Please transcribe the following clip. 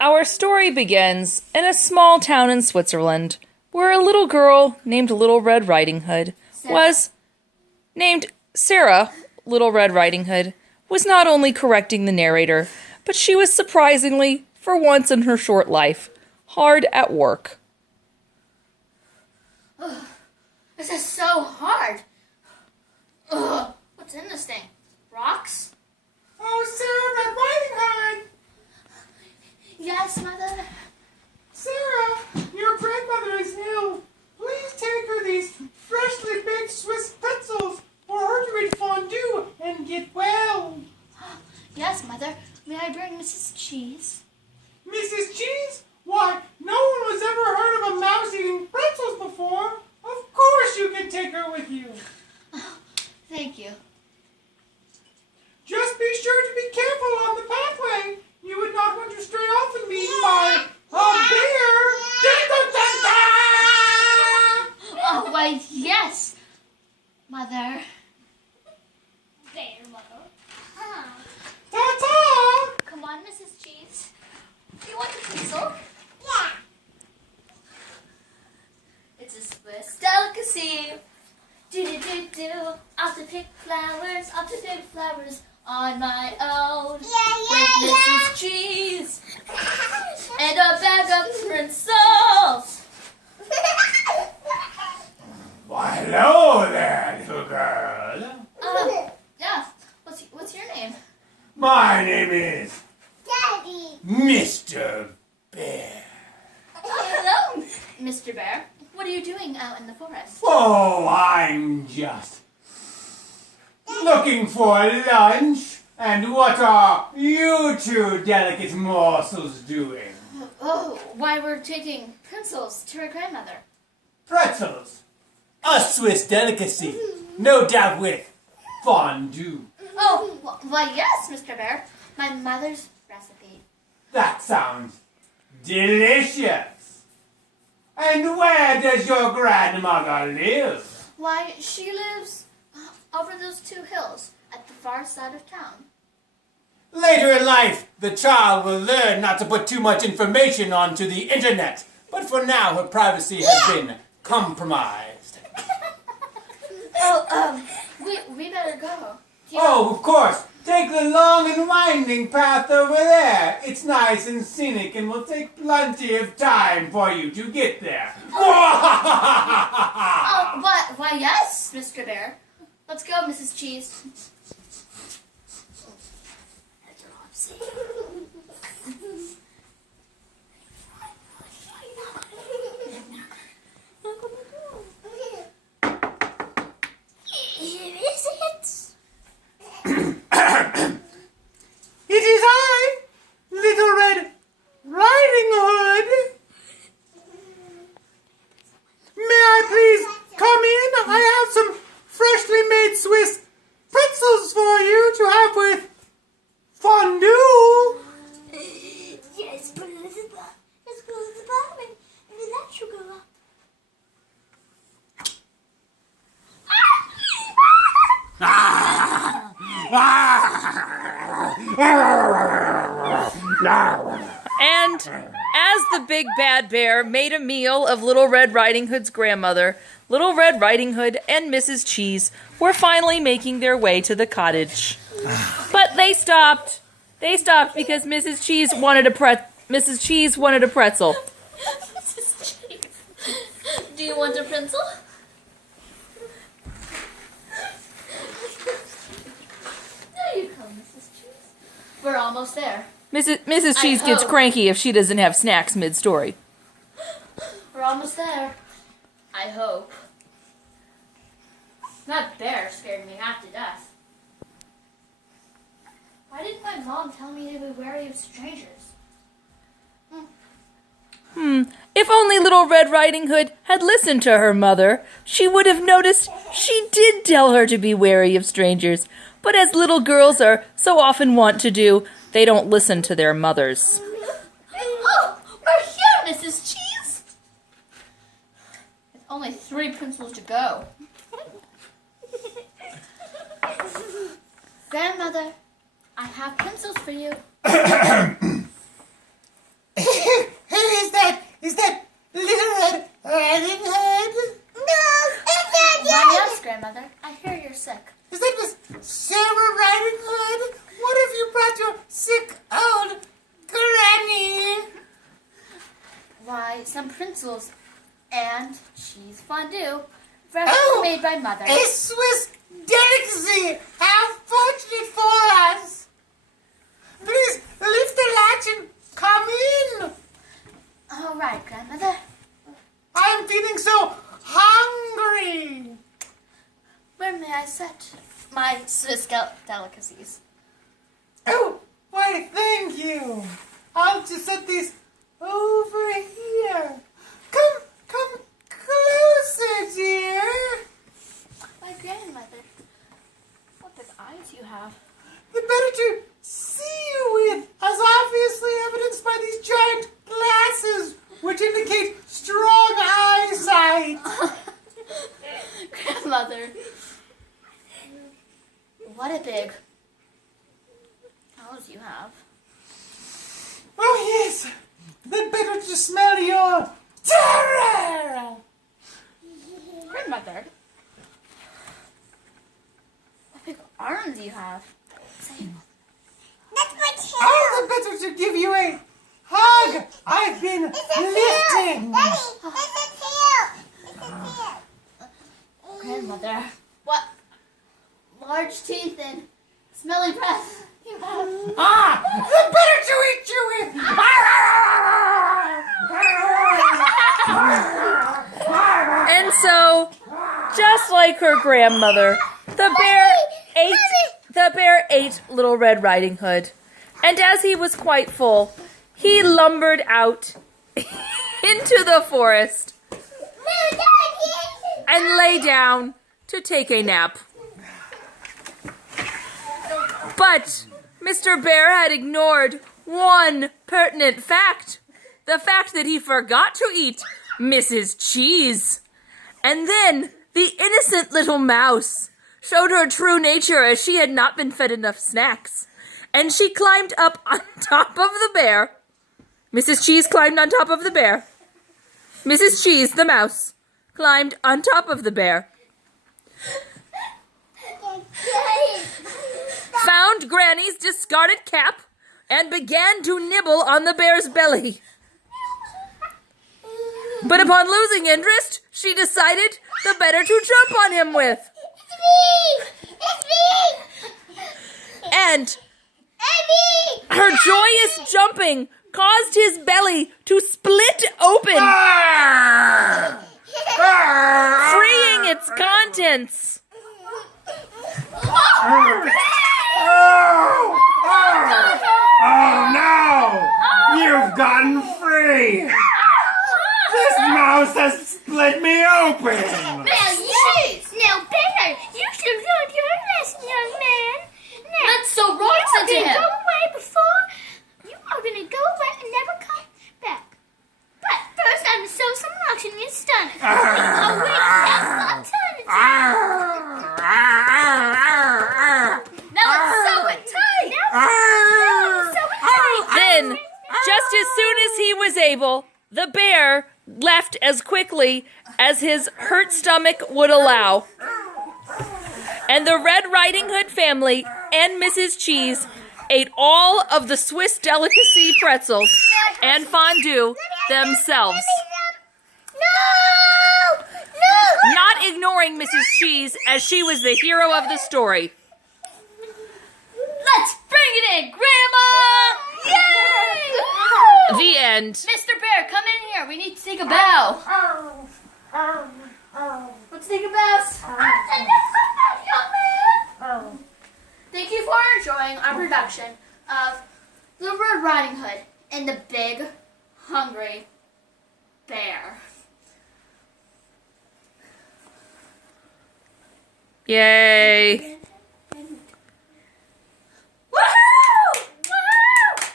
Our story begins in a small town in Switzerland, where a little girl named Little Red Riding Hood was named Sarah. Little Red Riding Hood was not only correcting the narrator, but she was surprisingly, for once in her short life, hard at work. Ugh, this is so hard. Ugh, what's in this thing? Rocks? Oh, Sarah, Red Riding Hood! Yes, Mother. Sarah, your grandmother is ill. Please take her these freshly baked Swiss pretzels for her to eat fondue and get well. Yes, Mother. May I bring Mrs. Cheese? Mrs. Cheese? Why, no one was ever heard of a mouse eating pretzels before. Of course you can take her with you. Thank you. Just be sure to be careful on the pathway. You would not want to stray off and be eaten by a bear. Dun, dun, dun, dun! Oh, why, yes, Mother. There, Mother. Ta-ta! Come on, Mrs. Cheese. Do you want a pencil? Yeah. It's a Swiss delicacy. Do-do-do-do. Off to pick flowers, on my own. With Mrs. Cheese. And a bag of pretzels. Why, hello there, little girl. Yeah. What's your name? My name is Daddy. Mr. Bear. Oh, hello, Mr. Bear. What are you doing out in the forest? Oh, I'm just looking for lunch. And what are you two delicate morsels doing? Oh, why we're taking pencils to our grandmother. Pretzels. A Swiss delicacy. No doubt with fondue. Oh, why yes, Mr. Bear. My mother's recipe. That sounds delicious. And where does your grandmother live? Why, she lives over those two hills at the far side of town. Later in life, the child will learn not to put too much information onto the internet. But for now, her privacy has been compromised. Oh, we better go. Oh, of course. Take the long and winding path over there. It's nice and scenic and will take plenty of time for you to get there. Oh, but why yes, Mr. Bear. Let's go, Mrs. Cheese. Here is it. It is I, Little Red Riding Hood. May I please come in? I have some freshly made Swiss pretzels for you to have with fondue. Yes, but let's go to the bottom and the lights will go up. And as the big bad bear made a meal of Little Red Riding Hood's grandmother, Little Red Riding Hood and Mrs. Cheese were finally making their way to the cottage. But they stopped. They stopped because Mrs. Cheese wanted a pretzel. Mrs. Cheese, do you want a pencil? There you come, Mrs. Cheese. We're almost there. Mrs. Cheese gets hope. cranky if she doesn't have snacks mid-story. We're almost there. I hope. That bear scared me half to death. Why didn't my mom tell me to be wary of strangers? If only Little Red Riding Hood had listened to her mother, she would have noticed she did tell her to be wary of strangers. But as little girls are so often wont to do, they don't listen to their mothers. Oh, we're here, Mrs. Cheese! With only 3 pencils to go. Grandmother, I have pencils for you. sick old granny. Why, some pretzels and cheese fondue, freshly made by Mother. A Swiss delicacy! How fortunate for us! Please lift the latch and come in. All right, Grandmother. I'm feeling so hungry. Where may I set my Swiss delicacies? Oh, why, thank you. I'll just set these over here. Come closer, dear. My grandmother. What big eyes you have. The better to see you with, as obviously evidenced by these giant glasses, which indicate strong eyesight. Grandmother. What a big nose you have. Oh, yes. The better to smell your terror. Grandmother. What big arms you have. That's my tail. All the better to give you a hug. I've been It's a tail. lifting. Daddy, it's a tail. It's a tail. Grandmother. What large teeth and smelly breath you have. Ah, the better to eat you with. And so, just like her grandmother, the bear ate Little Red Riding Hood. And as he was quite full, he lumbered out into the forest and lay down to take a nap. But Mr. Bear had ignored one pertinent fact. The fact that he forgot to eat Mrs. Cheese. And then the innocent little mouse showed her true nature as she had not been fed enough snacks. And she climbed up on top of the bear. Mrs. Cheese climbed on top of the bear. Mrs. Cheese, the mouse, climbed on top of the bear. Found Granny's discarded cap and began to nibble on the bear's belly. But upon losing interest, she decided the better to jump on him with. It's me. And her joyous jumping caused his belly to split open, freeing its contents. Oh no! You've gotten free! This mouse has split me open! Now, Bear, you should learn your lesson, young man. Now, Let's throw rocks into you are him. gonna go away before you are gonna go away and never come back. But first, I'm gonna sew some rocks in your stomach. Oh wait, that's not time. Now let's sew it tight. Then, just as soon as he was able, the bear left as quickly as his hurt stomach would allow. And the Red Riding Hood family and Mrs. Cheese ate all of the Swiss delicacy pretzels and fondue themselves, No! No! not ignoring Mrs. Cheese as she was the hero of the story. Let's bring it in, Grandma! Yay! The end. Mr. Bear, come in here. We need to take a bow. Let's take a bow. Thank you for enjoying our production of The Red Riding Hood and the Big Hungry Bear. Yay.